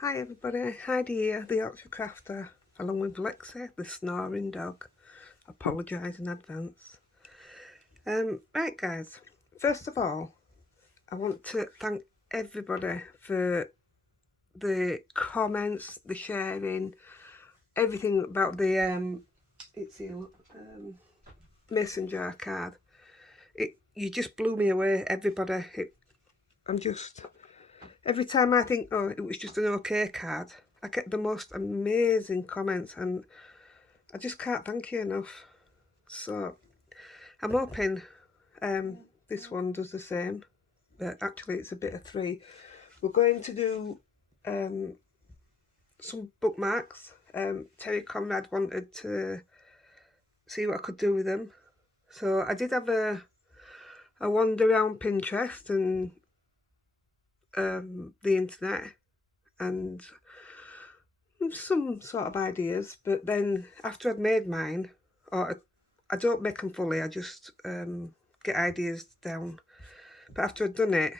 Hi everybody, Heidi here, the Yorkshire Crafter, along with Lexi, the snoring dog. Apologise in advance. Right guys, first of all, I want to thank everybody for the comments, the sharing, everything about the mason jar card. You just blew me away, everybody. Every time I think, oh, it was just an okay card, I get the most amazing comments, and I just can't thank you enough. So I'm hoping this one does the same, but actually it's a bit of three. We're going to do some bookmarks. Terry Conrad wanted to see what I could do with them, so I did have a wander around Pinterest and the internet and some sort of ideas, but then after I'd made mine, or I don't make them fully, I just get ideas down, but after I'd done it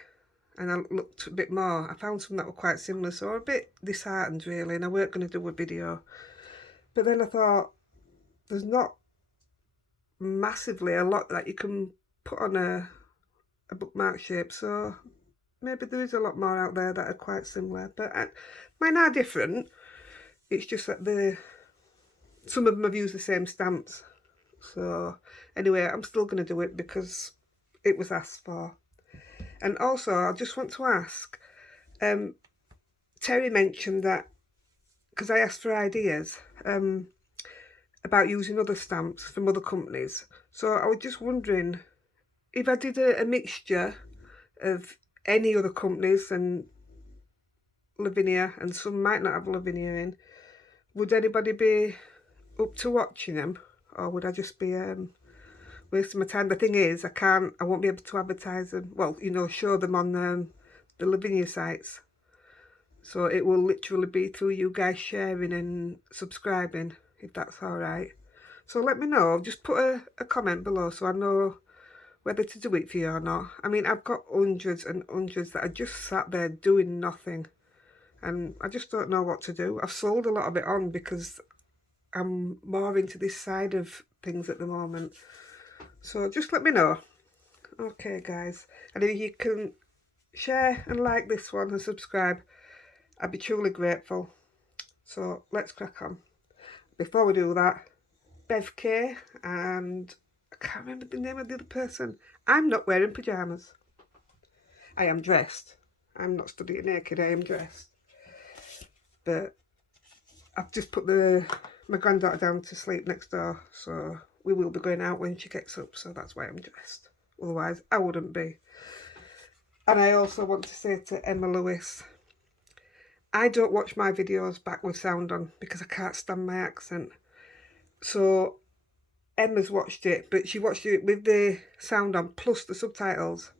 and I looked a bit more, I found some that were quite similar, so I was a bit disheartened really, and I weren't going to do a video. But then I thought, there's not massively a lot that you can put on a bookmark shape, so maybe there is a lot more out there that are quite similar, but mine are different. It's just that some of them have used the same stamps. So anyway, I'm still going to do it because it was asked for. And also, I just want to ask, Terry mentioned that, because I asked for ideas about using other stamps from other companies. So I was just wondering, if I did a mixture of any other companies and Lavinia, and some might not have Lavinia in, would anybody be up to watching them, or would I just be wasting my time? The thing is, I won't be able to advertise them, well, show them on the Lavinia sites, so it will literally be through you guys sharing and subscribing, if that's all right. So let me know, just put a comment below so I know whether to do it for you or not. I mean, I've got hundreds and hundreds that are just sat there doing nothing, and I just don't know what to do. I've sold a lot of it on because I'm more into this side of things at the moment. So just let me know. Okay guys, and if you can share and like this one and subscribe, I'd be truly grateful. So let's crack on. Before we do that, Bev K and I can't remember the name of the other person. I'm not wearing pyjamas. I am dressed. I'm not studying naked, I am dressed. But I've just put my granddaughter down to sleep next door, so we will be going out when she gets up, so that's why I'm dressed. Otherwise, I wouldn't be. And I also want to say to Emma Lewis, I don't watch my videos back with sound on because I can't stand my accent. So Emma's watched it, but she watched it with the sound on plus the subtitles.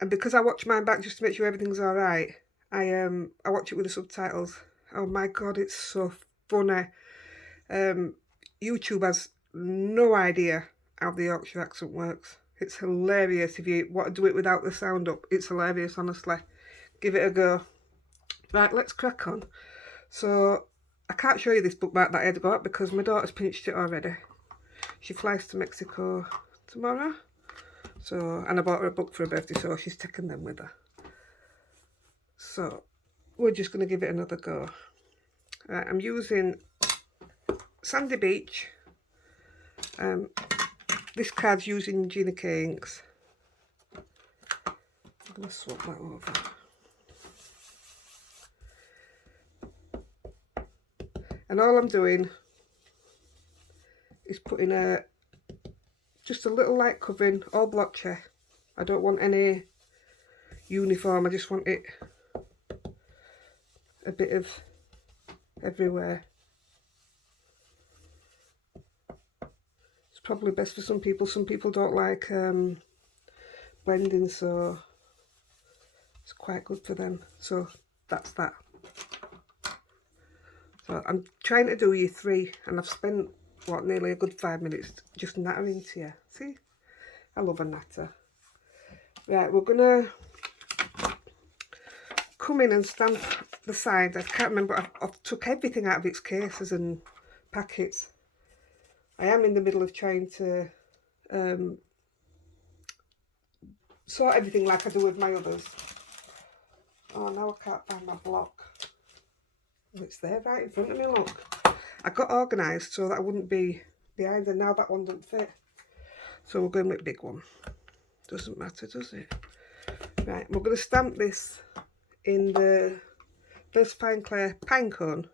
And because I watch mine back just to make sure everything's all right, I watch it with the subtitles. Oh my god, it's so funny. YouTube has no idea how the Yorkshire accent works. It's hilarious. If you want to do it without the sound up, it's hilarious, honestly. Give it a go. Right, let's crack on. So I can't show you this bookmark that I had got because my daughter's pinched it already. She flies to Mexico tomorrow, so, and I bought her a book for her birthday, so she's taken them with her. So we're just going to give it another go. Right, I'm using Sandy Beach. This card's using Gina K inks. I'm going to swap that over. And all I'm doing is putting just a little light covering, all blotchy. I don't want any uniform, I just want it a bit of everywhere. It's probably best for some people. Some people don't like blending, so it's quite good for them. So that's that. So I'm trying to do you three, and I've spent, what, nearly a good 5 minutes just nattering to you. See? I love a natter. Right, we're going to come in and stamp the side. I can't remember. I've took everything out of its cases and packets. I am in the middle of trying to sort everything like I do with my others. Oh, now I can't find my block. Oh, it's there right in front of me, look. I got organised so that I wouldn't be behind, and now that one doesn't fit. So we're going with a big one. Doesn't matter, does it? Right, we're going to stamp this in the first Fine Clay pine cone.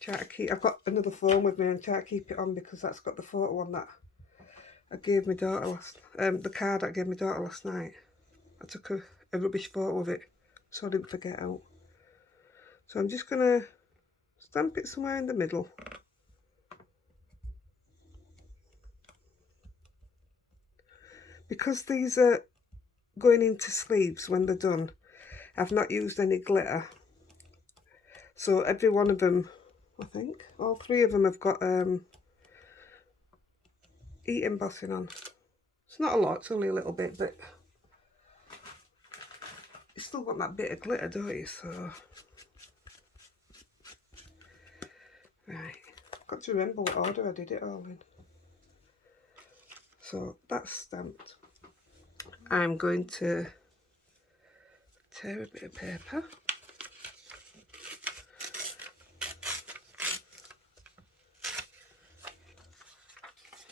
Try to keep, I've got another phone with me and try to keep it on because that's got the photo on that I gave my daughter last, the card that I gave my daughter last night. I took a rubbish photo of it so I didn't forget out. So I'm just going to stamp it somewhere in the middle. Because these are going into sleeves when they're done, I've not used any glitter. So every one of them, I think, all three of them have got heat embossing on. It's not a lot, it's only a little bit, but you still want that bit of glitter, don't you? So, right, I've got to remember what order I did it all in. So that's stamped. I'm going to tear a bit of paper.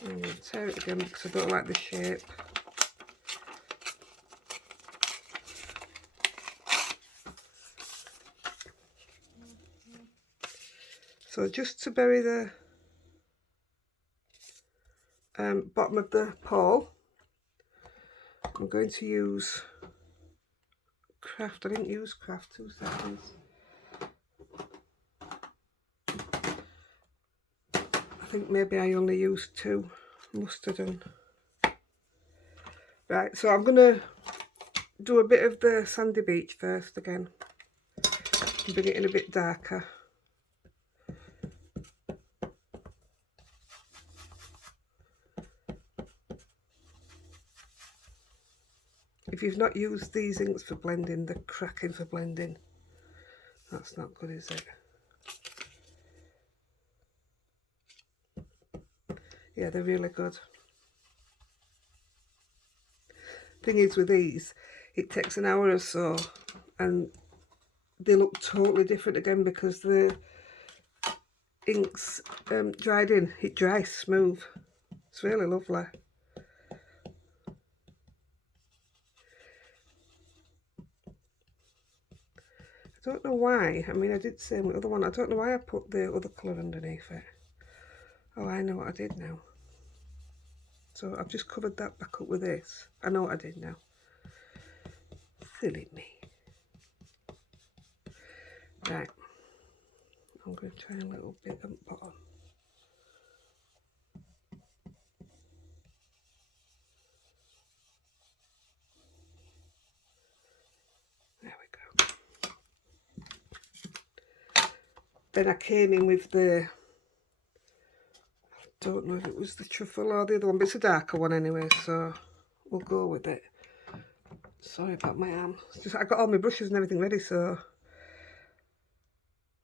I'm going to tear it again because I don't like the shape. So just to bury the bottom of the pole, I'm going to use craft. I didn't use craft, 2 seconds. I think maybe I only used 2, must have done. Right, so I'm going to do a bit of the sandy beach first again. Bring it in a bit darker. If you've not used these inks for blending, they're cracking for blending. That's not good, is it? Yeah, they're really good. Thing is with these, it takes an hour or so and they look totally different again because the ink's dried in. It dries smooth. It's really lovely. I don't know why. I mean, I did say my other one. I don't know why I put the other colour underneath it. Oh, I know what I did now. So I've just covered that back up with this. I know what I did now. Silly me. Right. I'm going to try a little bit at the bottom. There we go. Then I came in with the, I don't know if it was the truffle or the other one, but it's a darker one anyway, so we'll go with it. Sorry about my arm. It's just, I got all my brushes and everything ready, so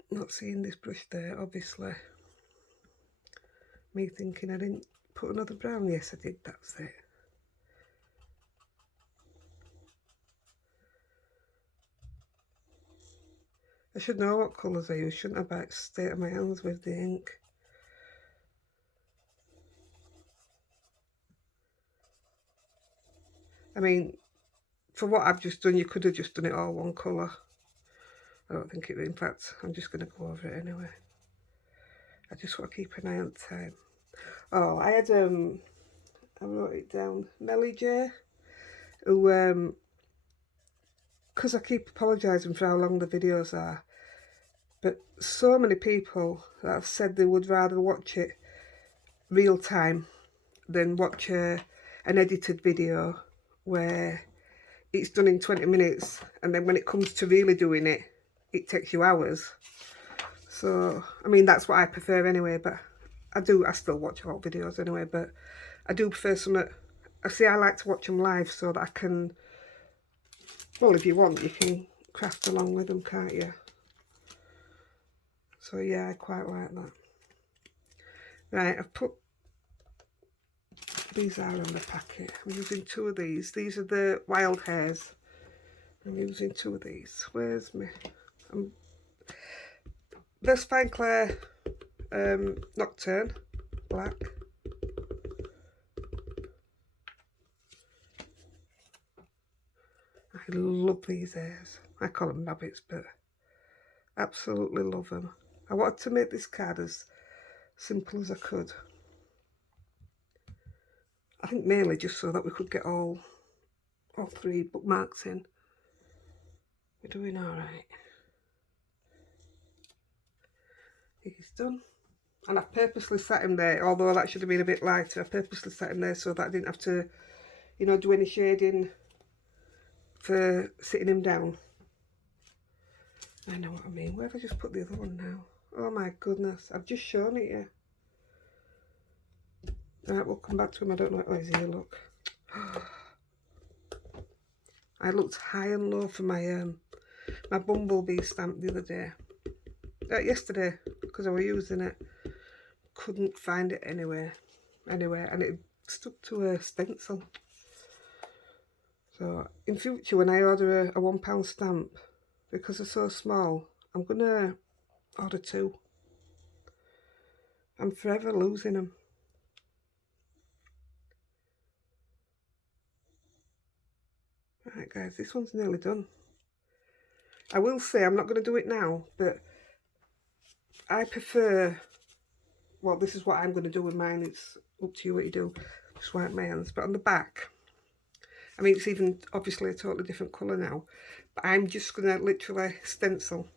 not seeing this brush there, obviously. Me thinking I didn't put another brown. Yes, I did, that's it. I should know what colours I use, shouldn't I, by the state of my hands with the ink. I mean, for what I've just done, you could have just done it all one colour. I don't think it, in fact, I'm just going to go over it anyway. I just want to keep an eye on time. Oh, I had, I wrote it down, Melly J, who, because I keep apologising for how long the videos are, but so many people that have said they would rather watch it real time than watch an edited video where it's done in 20 minutes and then when it comes to really doing it, it takes you hours. So, I mean, that's what I prefer anyway, but I still watch a lot of videos anyway, but I do prefer some. I like to watch them live so that I can. Well, if you want, you can craft along with them, can't you? So yeah, I quite like that. Right, I've put these are in the packet. I'm using 2 of these. These are the wild hairs. I'm using 2 of these. Where's me? This Fine Clair Nocturne Black. I love these hairs. I call them rabbits, but absolutely love them. I wanted to make this card as simple as I could. I think mainly just so that we could get all 3 bookmarks in. We're doing alright. He's done. And I've purposely sat him there, although that should have been a bit lighter. I purposely sat him there so that I didn't have to, you know, do any shading for sitting him down. I know what I mean. Where have I just put the other one now? Oh my goodness, I've just shown it you. Right, we'll come back to him. I don't know what he's here, look. I looked high and low for my my bumblebee stamp the other day. Yesterday, because I was using it. Couldn't find it anywhere, and it stuck to a stencil. So in future, when I order a £1 stamp, because they're so small, I'm gonna order 2. I'm forever losing them. Right guys, this one's nearly done. I will say I'm not going to do it now, but I prefer, well, this is what I'm going to do with mine. It's up to you what you do. Just wipe my hands. But on the back, I mean, it's even obviously a totally different colour now, but I'm just going to literally stencil.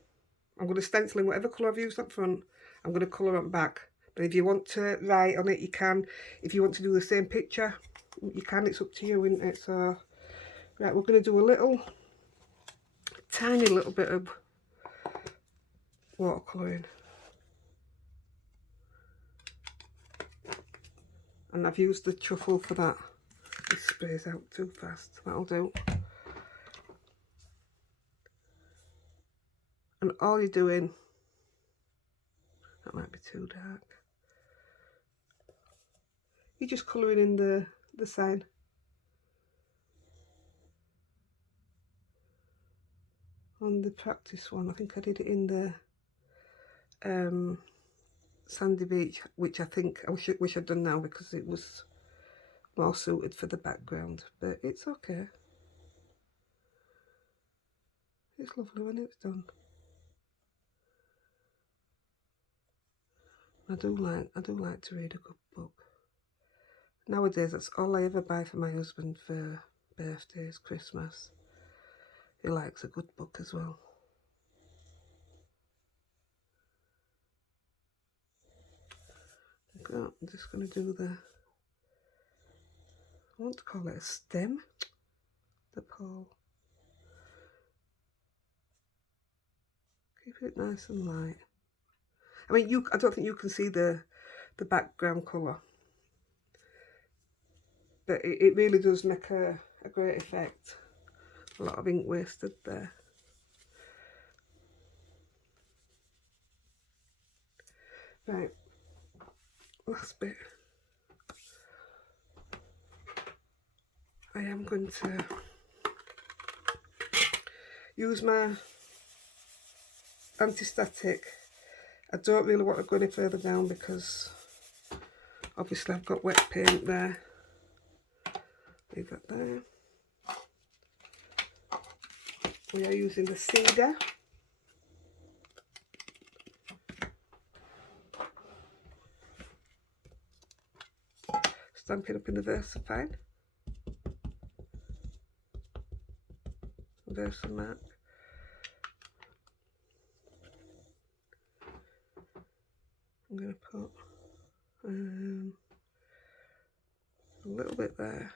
I'm going to stencil in whatever colour I've used up front. I'm going to colour on back. But if you want to write on it, you can. If you want to do the same picture, you can. It's up to you, isn't it? So, right, we're going to do a tiny little bit of watercolouring. And I've used the truffle for that. It sprays out too fast. That'll do. And all you're doing, that might be too dark. You're just colouring in the sign. On the practice one, I think I did it in the Sandy Beach, which I think I wish I'd done now because it was more suited for the background, but it's okay. It's lovely when it's done. I do like to read a good book. Nowadays, that's all I ever buy for my husband for birthdays, Christmas. He likes a good book as well. I'm just going to do I want to call it a stem, the pole. Keep it nice and light. I mean, I don't think you can see the background colour, but it really does make a great effect. A lot of ink wasted there. Right, last bit. I am going to use my anti-static. I don't really want to go any further down because obviously I've got wet paint there. Leave that there. We are using the cedar. Stamping up in the Versafine. Versamark. I'm going to put a little bit there.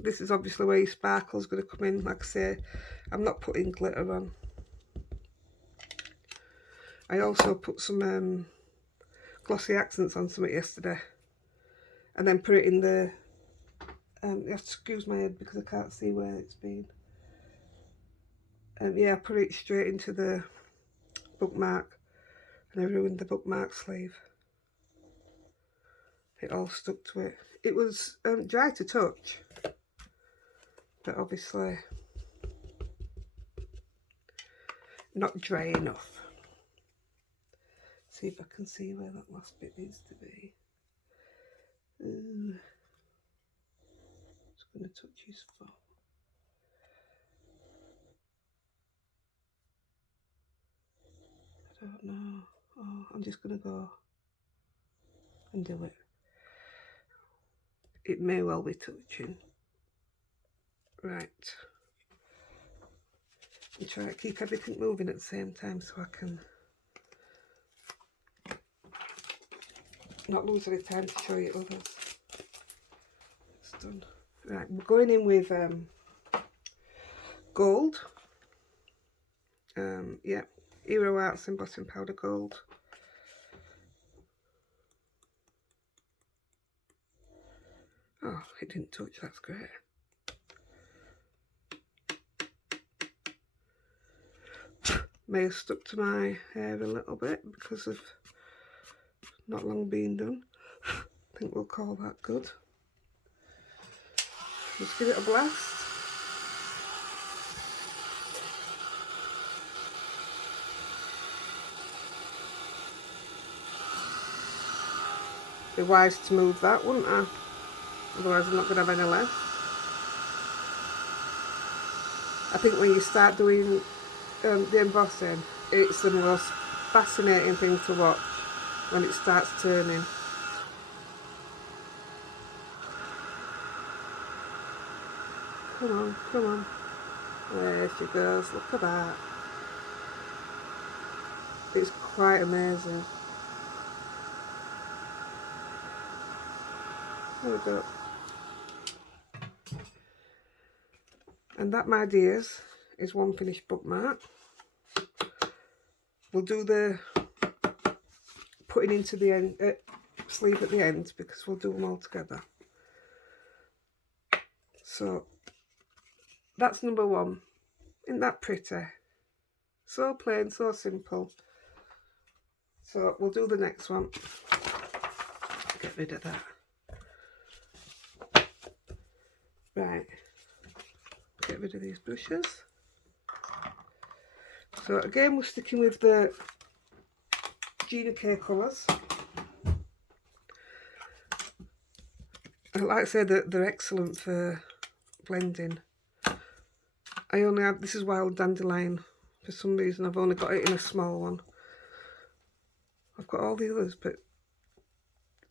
This is obviously where your sparkle is going to come in. Like I say, I'm not putting glitter on. I also put some glossy accents on something yesterday, and then put it in the, you have to excuse my head because I can't see where it's been. Yeah, I put it straight into the bookmark, and I ruined the bookmark sleeve. It all stuck to it. It was dry to touch, but obviously not dry enough. See if I can see where that last bit needs to be. Just going to touch his foot. I don't know. Oh, I'm just going to go and do it. It may well be touching. Right. And try to keep everything moving at the same time so I can not lose any time to show you others. It's done. Right, we're going in with gold. Yeah, Hero Arts embossing powder gold. Oh, it didn't touch, that's great. May have stuck to my hair a little bit because of not long being done. I think we'll call that good. Let's give it a blast. Be wise to move that, wouldn't I? Otherwise I'm not going to have any left. I think when you start doing the embossing, it's the most fascinating thing to watch when it starts turning. Come on, come on. There she goes, look at that. It's quite amazing. There we go. And that, my dears, is one finished bookmark. We'll do the putting into the end, sleeve at the end, because we'll do them all together. So that's number one. Isn't that pretty? So plain, so simple. So we'll do the next one. Get rid of that. Right. Get rid of these brushes. So again, we're sticking with the Gina K colours. Like I said, they're excellent for blending. I only have, this is Wild Dandelion. For some reason I've only got it in a small one. I've got all the others, but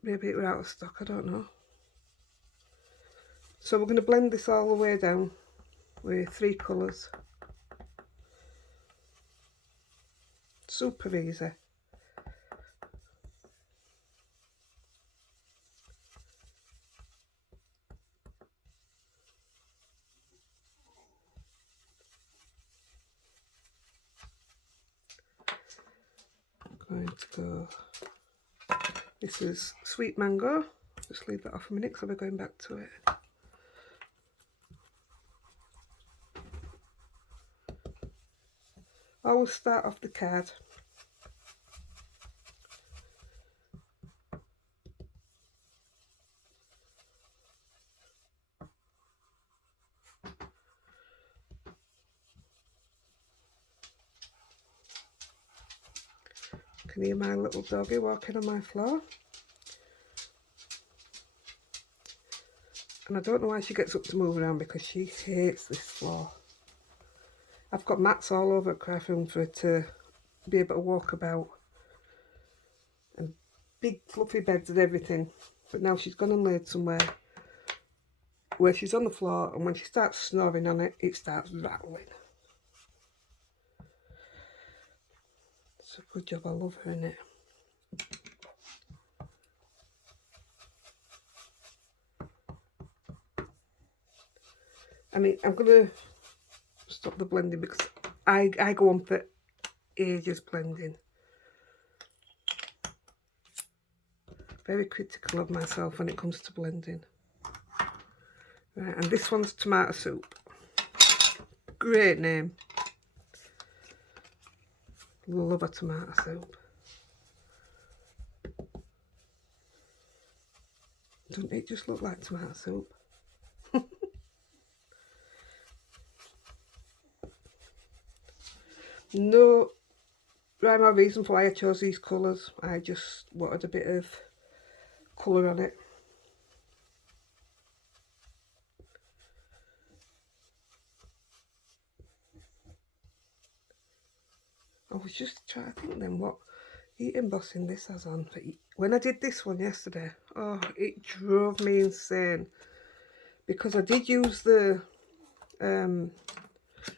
maybe it were out of stock, I don't know. So we're going to blend this all the way down with 3 colours. Super easy. I'm going to go, this is Sweet Mango. Just leave that off a minute because I'll be going back to it. I will start off the card. Can you hear my little doggy walking on my floor? And I don't know why she gets up to move around, because she hates this floor. I've got mats all over at craft room for her to be able to walk about, and big fluffy beds and everything, but now she's gone and laid somewhere where she's on the floor, and when she starts snoring on it, it starts rattling. It's a good job I love her, innit? I mean, I'm going to stop the blending because I go on for ages blending. Very critical of myself when it comes to blending. Right, and this one's tomato soup. Great name. Love a tomato soup. Doesn't it just look like tomato soup? No rhyme or reason for why I chose these colours. I just wanted a bit of colour on it. I was just trying to think then what embossing this has on. But when I did this one yesterday, oh, it drove me insane. Because I did use the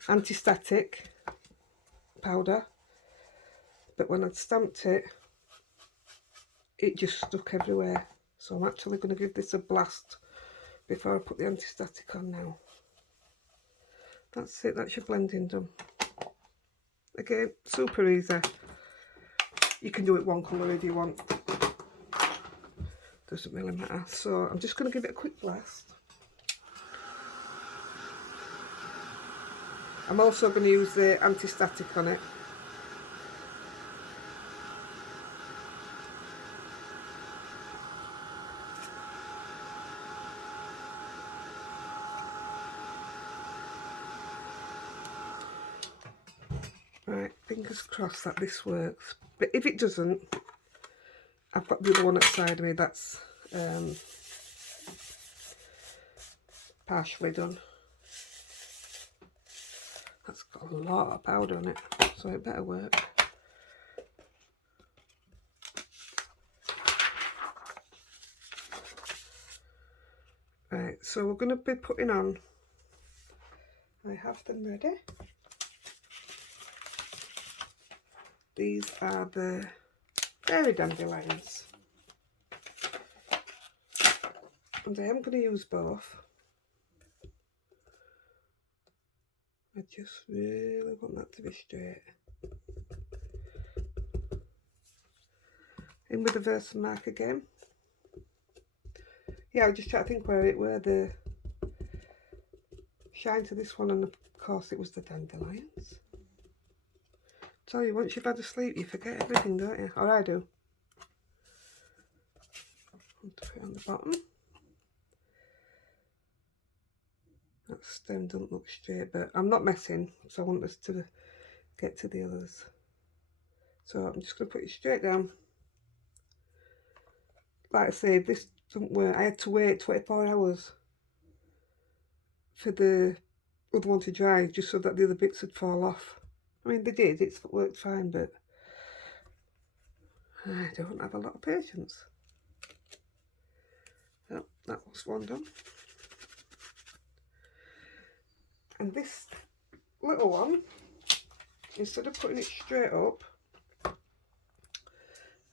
anti-static powder, but when I'd stamped it, it just stuck everywhere. So I'm actually going to give this a blast before I put the anti-static on now. That's it, that's your blending done. Again, super easy. You can do it one colour if you want. Doesn't really matter. So I'm just going to give it a quick blast. I'm also going to use the anti-static on it. Right, fingers crossed that this works. But if it doesn't, I've got the other one outside of me that's partially done. That's got a lot of powder on it, so it better work. Right, so we're going to be putting on, I have them ready. These are the fairy dandelions. And I am going to use both. I just really want that to be straight. In with the Versamark again. Yeah, I was just trying to think where the shine to this one, and of course it was the dandelions. Tell you, once you've had a sleep, you forget everything, don't you? Or I do. I'll put it on the bottom. That stem doesn't look straight, but I'm not messing, so I want us to get to the others. So I'm just going to put it straight down. Like I say, this doesn't work. I had to wait 24 hours for the other one to dry, just so that the other bits would fall off. I mean, they did, it worked fine, but I don't have a lot of patience. So that was one done. And this little one, instead of putting it straight up, I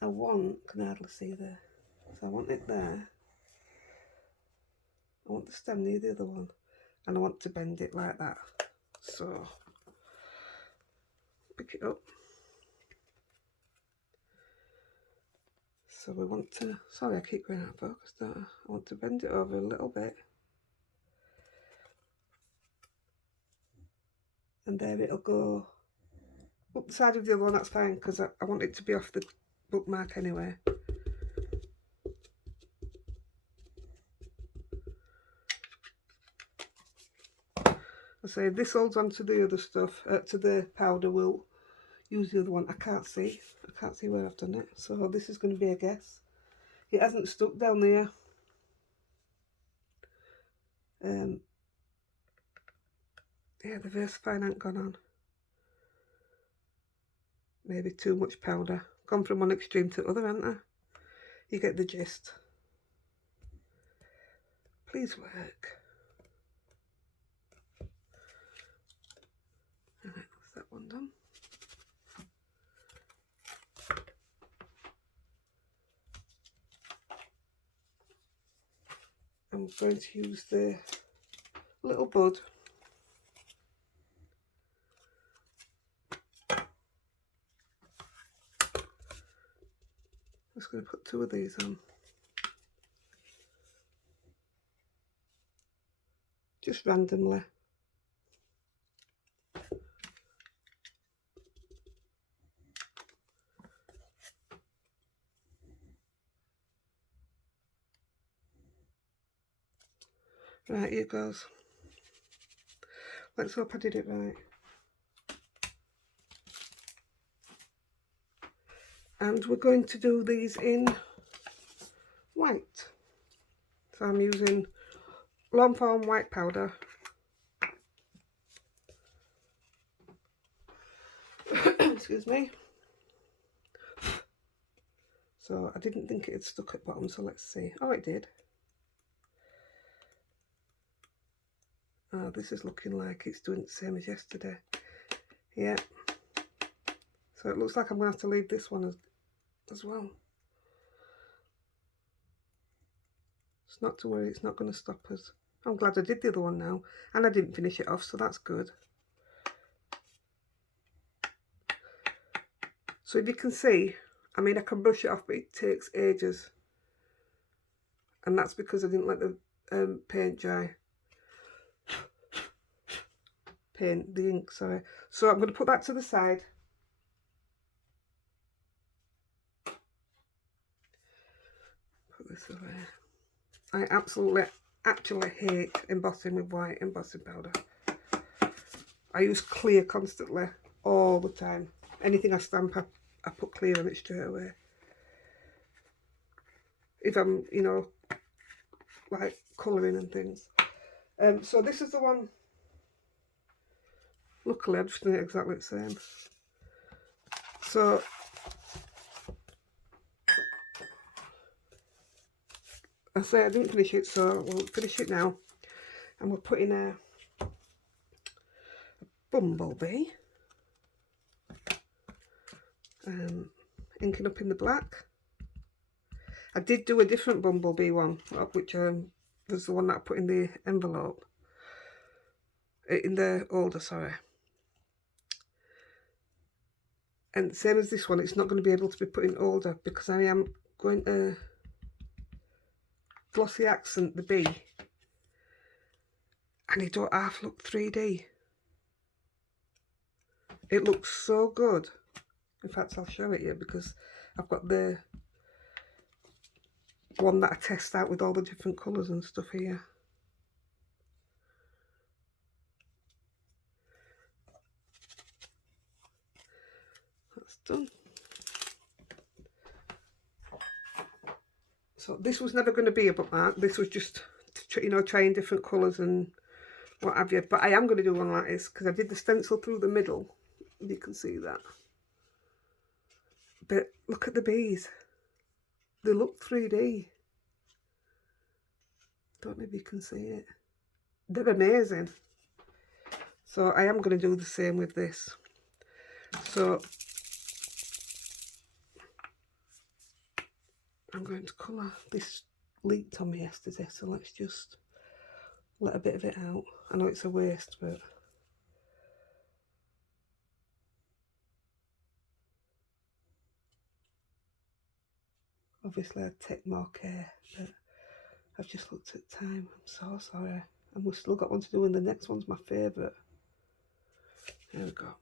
can hardly see there, so I want it there. I want the stem near the other one, and I want to bend it like that. So pick it up. So we want to, sorry I keep going out of focus, don't I? I want to bend it over a little bit. And there it'll go up the side of the other one, that's fine, because I want it to be off the bookmark anyway. I say this holds on to the other stuff, to the powder. We'll use the other one. I can't see where I've done it, so this is going to be a guess. It hasn't stuck down there. Yeah, the VersaFine ain't gone on. Maybe too much powder. Gone from one extreme to the other, haven't I? You get the gist. Please work. Right, that's that one done. I'm going to use the little bud. I'm just going to put two of these on. just randomly. Right, here goes. Let's hope I did it right. And we're going to do these in white. So I'm using long form white powder. Excuse me. So I didn't think it had stuck at bottom, so let's see. Oh, it did. Oh, this is looking like it's doing the same as yesterday. Yeah. So it looks like I'm going to have to leave this one as well. It's not to worry, it's not going to stop us. I'm glad I did the other one now. And I didn't finish it off, so that's good. So if you can see, I mean, I can brush it off, but it takes ages. And that's because I didn't let the paint dry. The ink, sorry. So I'm going to put that to the side. Put this away. I actually hate embossing with white embossing powder. I use clear constantly, all the time. Anything I stamp, I put clear on it straight away. If I'm, you know, like colouring and things. So this is the one. Luckily, I've just done it exactly the same. So I say I didn't finish it, so we'll finish it now. And we're putting a bumblebee. Inking up in the black. I did do a different bumblebee one, which was the one that I put in the envelope. In the holder, sorry. And same as this one, it's not going to be able to be put in holder because I am going to glossy accent the bee. And it don't half look 3D. It looks so good. In fact, I'll show it you because I've got the one that I test out with all the different colours and stuff here. That's done. So this was never going to be a bookmark. This was just, you know, trying different colours and what have you. But I am going to do one like this because I did the stencil through the middle. You can see that. But look at the bees. They look 3D. Don't know if you can see it. They're amazing. So I am going to do the same with this. So I'm going to colour. This leaked on me yesterday, so let's just let a bit of it out. I know it's a waste, but obviously I'd take more care, but I've just looked at time. I'm so sorry. And we've still got one to do, and the next one's my favourite. There we go.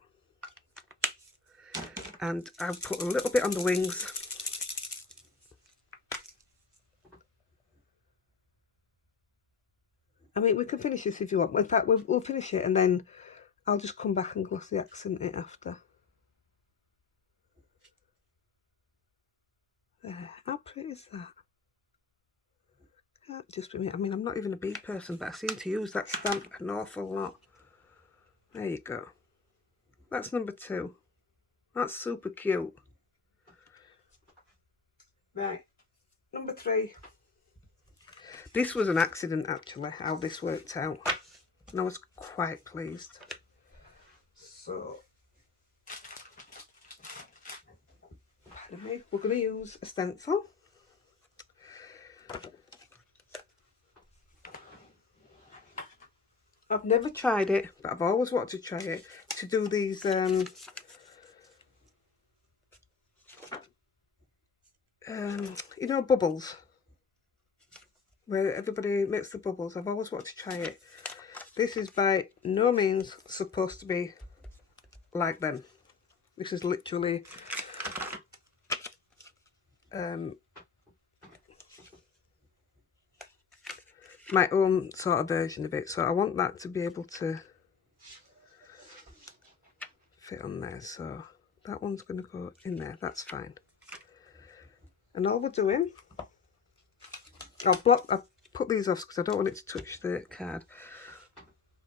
And I've put a little bit on the wings. I mean, we can finish this if you want. In fact, we'll finish it and then I'll just come back and glossy accent it after. There. How pretty is that? Can't just be me. I mean, I'm not even a bee person, but I seem to use that stamp an awful lot. There you go. That's number 2. That's super cute. Right. Number 3. This was an accident, actually, how this worked out. And I was quite pleased. So, pardon me, we're going to use a stencil. I've never tried it, but I've always wanted to try it, to do these you know, bubbles, where everybody makes the bubbles. I've always wanted to try it, This is by no means supposed to be like them. This is literally my own sort of version of it. So I want that to be able to fit on there. So that one's going to go in there. That's fine. And all we're doing, I'll put these off because I don't want it to touch the card.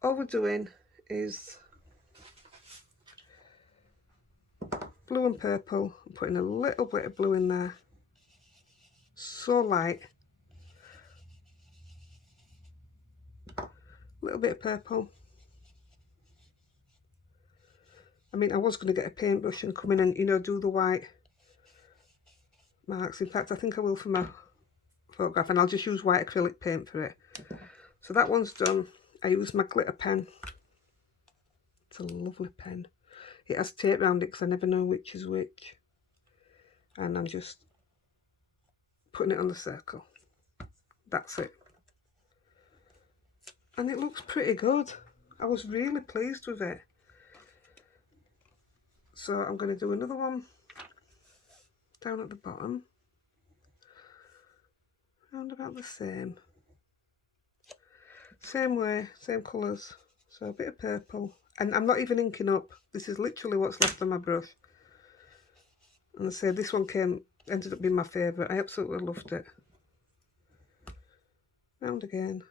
All we're doing is blue and purple. I'm putting a little bit of blue in there. So light. A little bit of purple. I mean, I was going to get a paintbrush and come in and, you know, do the white marks. In fact, I think I will for my photograph, and I'll just use white acrylic paint for it. So that one's done. I use my glitter pen. It's a lovely pen. It has tape around it because I never know which is which. And I'm just putting it on the circle. That's it. And it looks pretty good. I was really pleased with it. So I'm going to do another one down at the bottom. Round about the same. Same way, same colours. So a bit of purple. And I'm not even inking up. This is literally what's left on my brush. And I say this one ended up being my favourite. I absolutely loved it. Round again.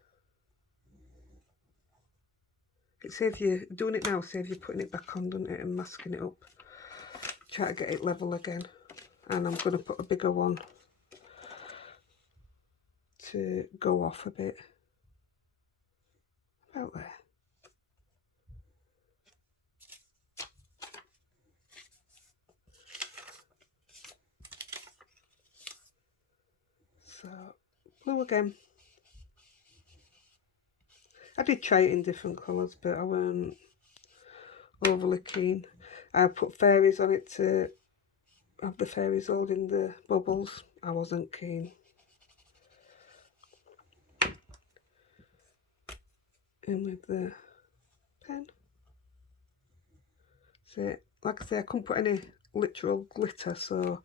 It saves you, doing it now saves you putting it back on, doesn't it, and masking it up. Try to get it level again. And I'm going to put a bigger one to go off a bit. About there. So, blue again. I did try it in different colours, but I weren't overly keen. I put fairies on it to have the fairies holding the bubbles. I wasn't keen. In with the pen. So, like I say, I couldn't put any literal glitter, so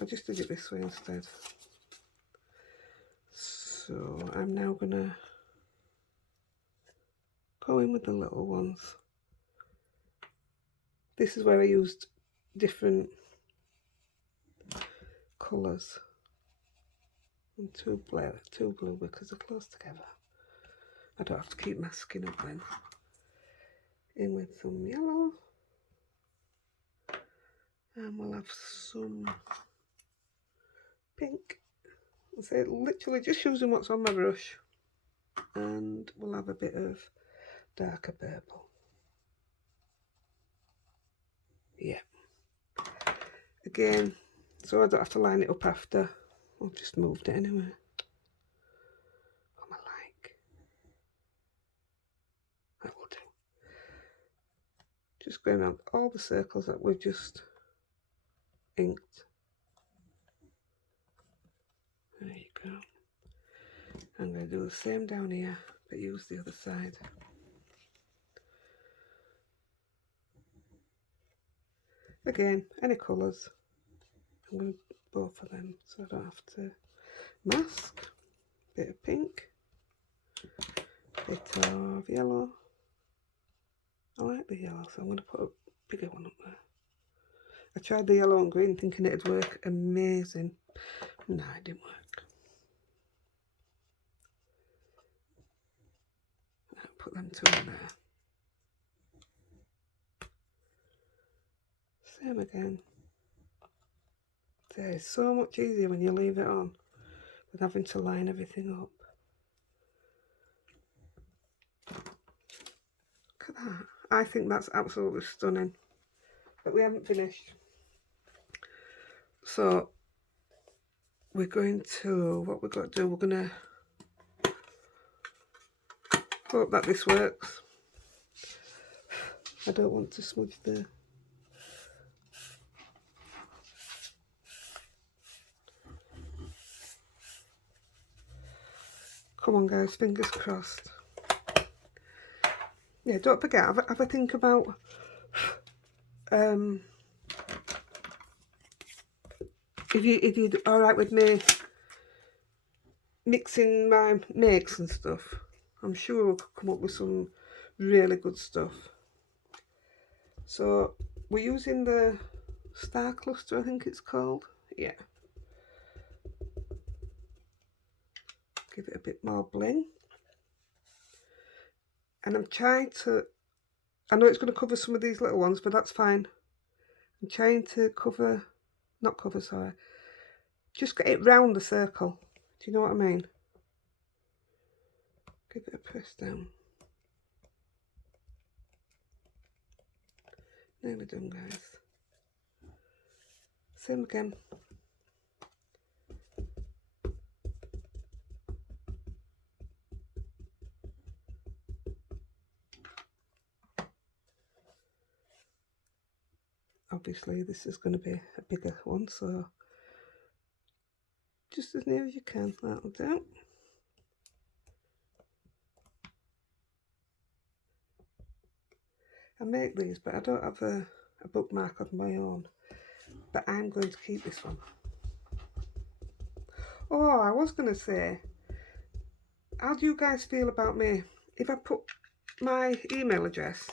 I just did it this way instead. So I'm now gonna go in with the little ones. This is where I used different colours. And two blue because they're close together. I don't have to keep masking up then. In with some yellow. And we'll have some pink. So literally just using what's on my brush. And we'll have a bit of darker purple. Yeah. Again, so I don't have to line it up after. I've just moved it anyway. What am I like? That will do. Just going around all the circles that we've just inked. There you go. I'm going to do the same down here, but use the other side. Again, any colours. I'm going to both of them so I don't have to mask. Bit of pink. Bit of yellow. I like the yellow, so I'm going to put a bigger one up there. I tried the yellow and green thinking it'd work amazing. No, it didn't work. I'll put them two in there. Same again. It's so much easier when you leave it on than having to line everything up. Look at that. I think that's absolutely stunning. But we haven't finished. So we're going to, what we've got to do, we're going to hope that this works. I don't want to smudge the... Come on guys, fingers crossed. yeah, don't forget, have a think about if you're all right with me mixing my makes and stuff. I'm sure we'll come up with some really good stuff. So we're using the star cluster, I think it's called. Yeah. Give it a bit more bling. And I'm trying to, I know it's going to cover some of these little ones, but that's fine. I'm trying to cover, not cover, sorry. Just get it round the circle. Do you know what I mean? Give it a press down. Nearly done, guys. Same again. Obviously this is going to be a bigger one, so just as near as you can, that'll do. I make these, but I don't have a bookmark of my own, but I'm going to keep this one. Oh, I was going to say, how do you guys feel about me if I put my email address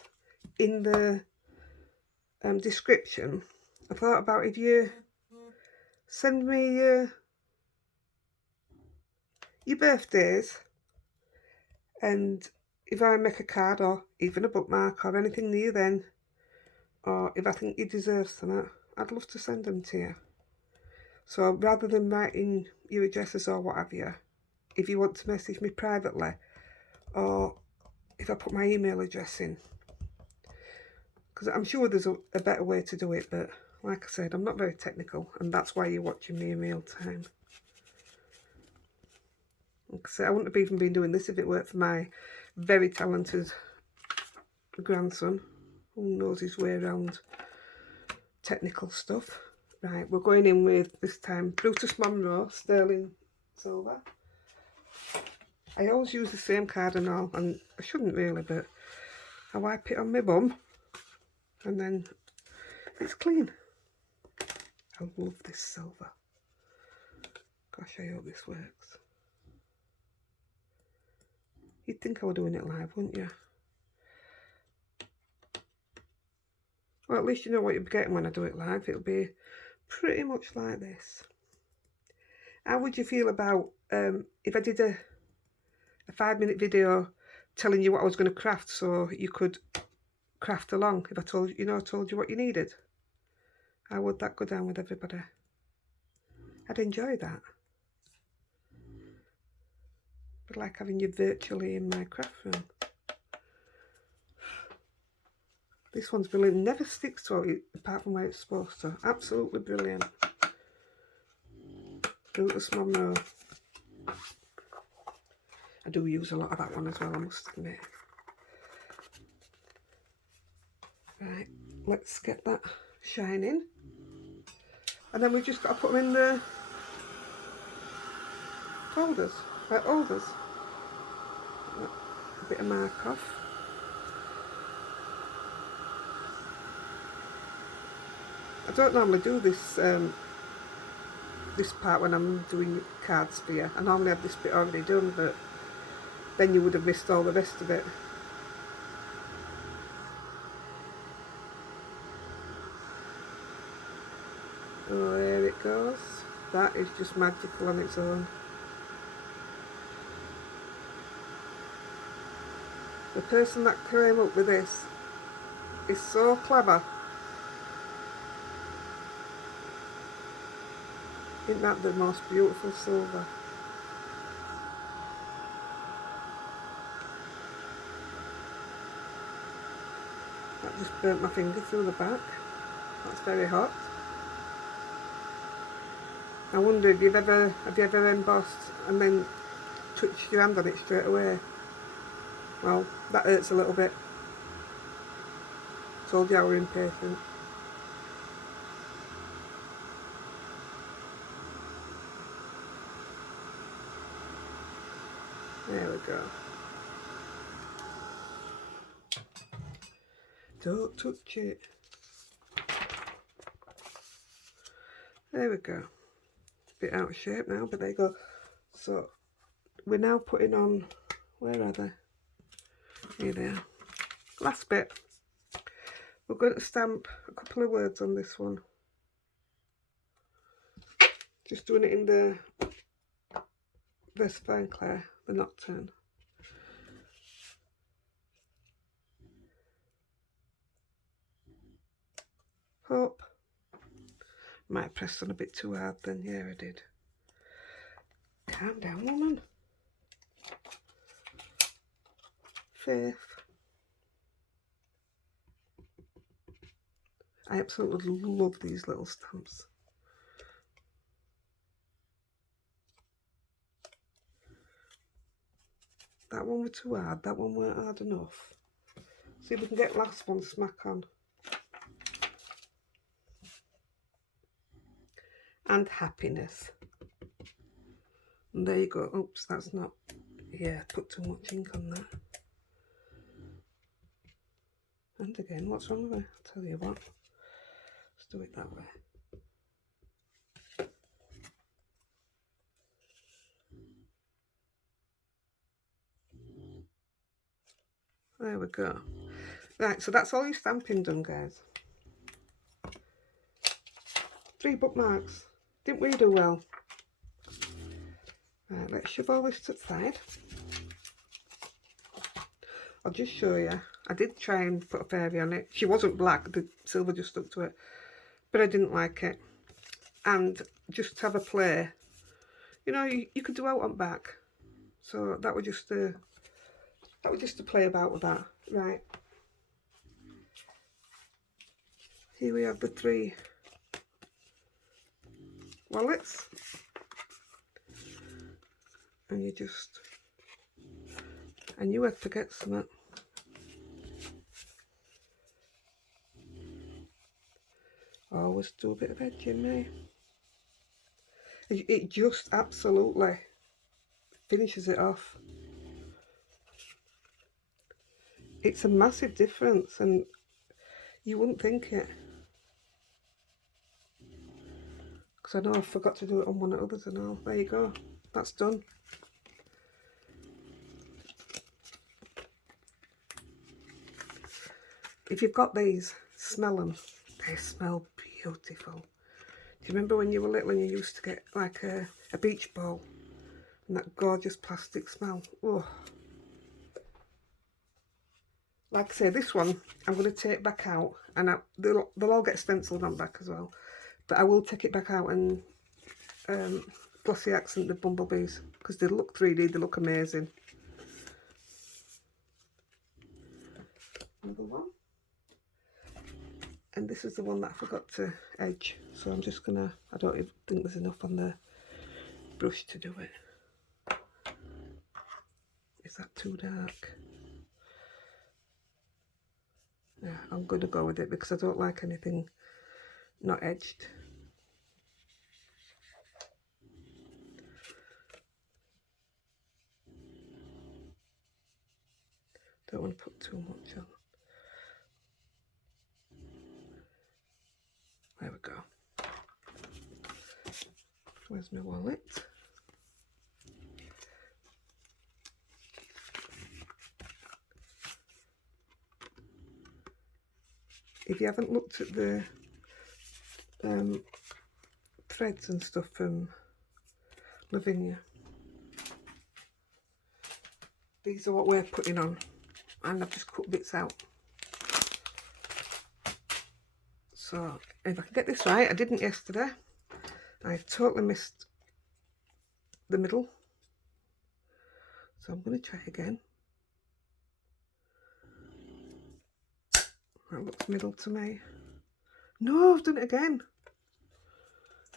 in the description? I thought about if you send me your birthdays, and if I make a card or even a bookmark or anything near then, or if I think you deserve something, I'd love to send them to you. So rather than writing your addresses or what have you, if you want to message me privately, or if I put my email address in, because I'm sure there's a better way to do it, but like I said, I'm not very technical, and that's why you're watching me in real time. Like I said, I wouldn't have even been doing this if it weren't for my very talented grandson, who knows his way around technical stuff. Right, we're going in with, this time, Brutus Monroe sterling silver. I always use the same card and all, and I shouldn't really, but I wipe it on my bum and then it's clean. I love this silver. Gosh, I hope this works. You'd think I were doing it live, wouldn't you? Well, at least you know what you'll be getting when I do it live. It'll be pretty much like this. How would you feel about if I did a 5-minute video telling you what I was going to craft, so you could craft along? If I told you what you needed, how would that go down with everybody? I'd enjoy that. But like having you virtually in my craft room. This one's brilliant. Never sticks to it apart from where it's supposed to. Absolutely brilliant. Brutus Monroe. I do use a lot of that one as well, I must admit. Right, let's get that shining. And then we've just got to put them in the folders, holders. A bit of mark off. I don't normally do this this part when I'm doing cards for you. I normally have this bit already done, but then you would have missed all the rest of it. Oh, there it goes. That is just magical on its own. The person that came up with this is so clever. Isn't that the most beautiful silver? That just burnt my finger through the back. That's very hot. I wonder if have you ever embossed and then touched your hand on it straight away? Well, that hurts a little bit. Told you I were impatient. There we go. Don't touch it. There we go. Bit out of shape now, but there you go. So we're now putting on, where are they? Here they are. Last bit. We're going to stamp a couple of words on this one. Just doing it in the Versifying Clay, the Nocturne. Hope. Might have pressed on a bit too hard then. Yeah, I did. Calm down, woman. Faith. I absolutely love these little stamps. That one was too hard. That one weren't hard enough. See if we can get last one smack on. And happiness. And there you go. Oops, that's not. Yeah, put too much ink on that. And again, what's wrong with it? I'll tell you what. Let's do it that way. There we go. Right, so that's all your stamping done, guys. 3 bookmarks. Didn't we do well? Right, let's shove all this to the side. I'll just show you. I did try and put a fairy on it. She wasn't black, the silver just stuck to it. But I didn't like it. And just have a play. You know, you could do out on back. So that was just to play about with that. Right. Here we have the 3 wallets. And you just, I knew I'd forget something. Always do a bit of edging, me. It just absolutely finishes it off. It's a massive difference, and you wouldn't think it. Because I know I forgot to do it on one of the others and all. There you go. That's done. If you've got these, smell them. They smell beautiful. Do you remember when you were little and you used to get like a beach ball and that gorgeous plastic smell? Oh. Like I say, this one I'm going to take back out, and they'll all get stenciled on back as well. But I will take it back out and glossy accent the bumblebees, because they look 3D, they look amazing. Another one. And this is the one that I forgot to edge, so I'm just gonna, I don't even think there's enough on the brush to do it. Is that too dark? Yeah, I'm gonna go with it because I don't like anything not edged. Don't want to put too much on. There we go. Where's my wallet? If you haven't looked at the threads and stuff from Lavinia, these are what we're putting on, and I've just cut bits out. So if I can get this right, I didn't yesterday. I totally missed the middle. So I'm going to try again. That looks middle to me. No, I've done it again.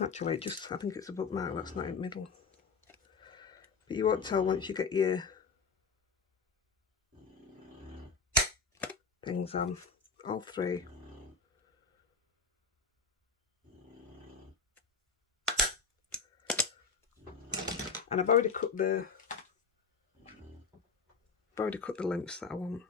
Actually, I think it's a bookmark, that's not in middle. But you won't tell once you get your things on. All 3. And I've already cut the lengths that I want.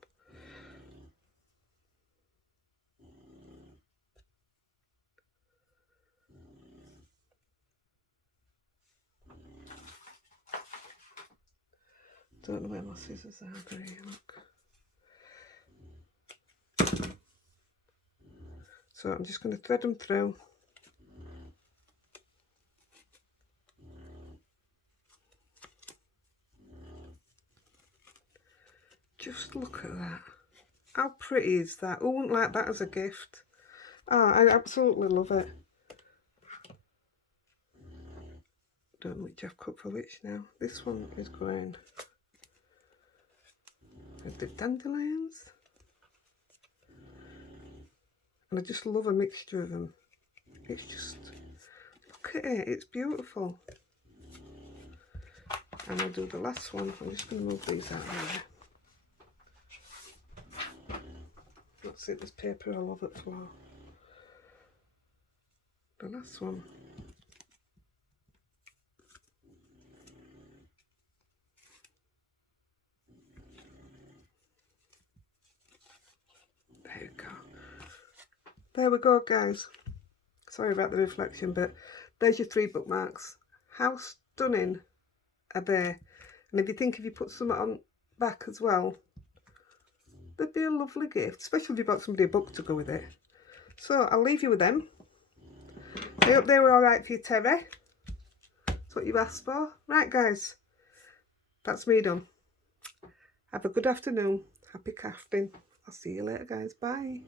Don't know where my scissors are, but here, look. So I'm just going to thread them through. Just look at that. How pretty is that? Who wouldn't like that as a gift? Oh, I absolutely love it. Don't know which I've cut for which now. This one is going with the dandelions. And I just love a mixture of them. It's just, look at it, it's beautiful. And I'll do the last one. I'm just going to move these out of there. That's it, there's paper all over the floor. The last one. There we go. There we go, guys. Sorry about the reflection, but there's your 3 bookmarks. How stunning are they? And if you put some on back as well, they'd be a lovely gift, especially if you bought somebody a book to go with it. So I'll leave you with them. I hope they were alright for you, Terry. That's what you asked for. Right, guys, that's me done. Have a good afternoon. Happy crafting. I'll see you later, guys. Bye.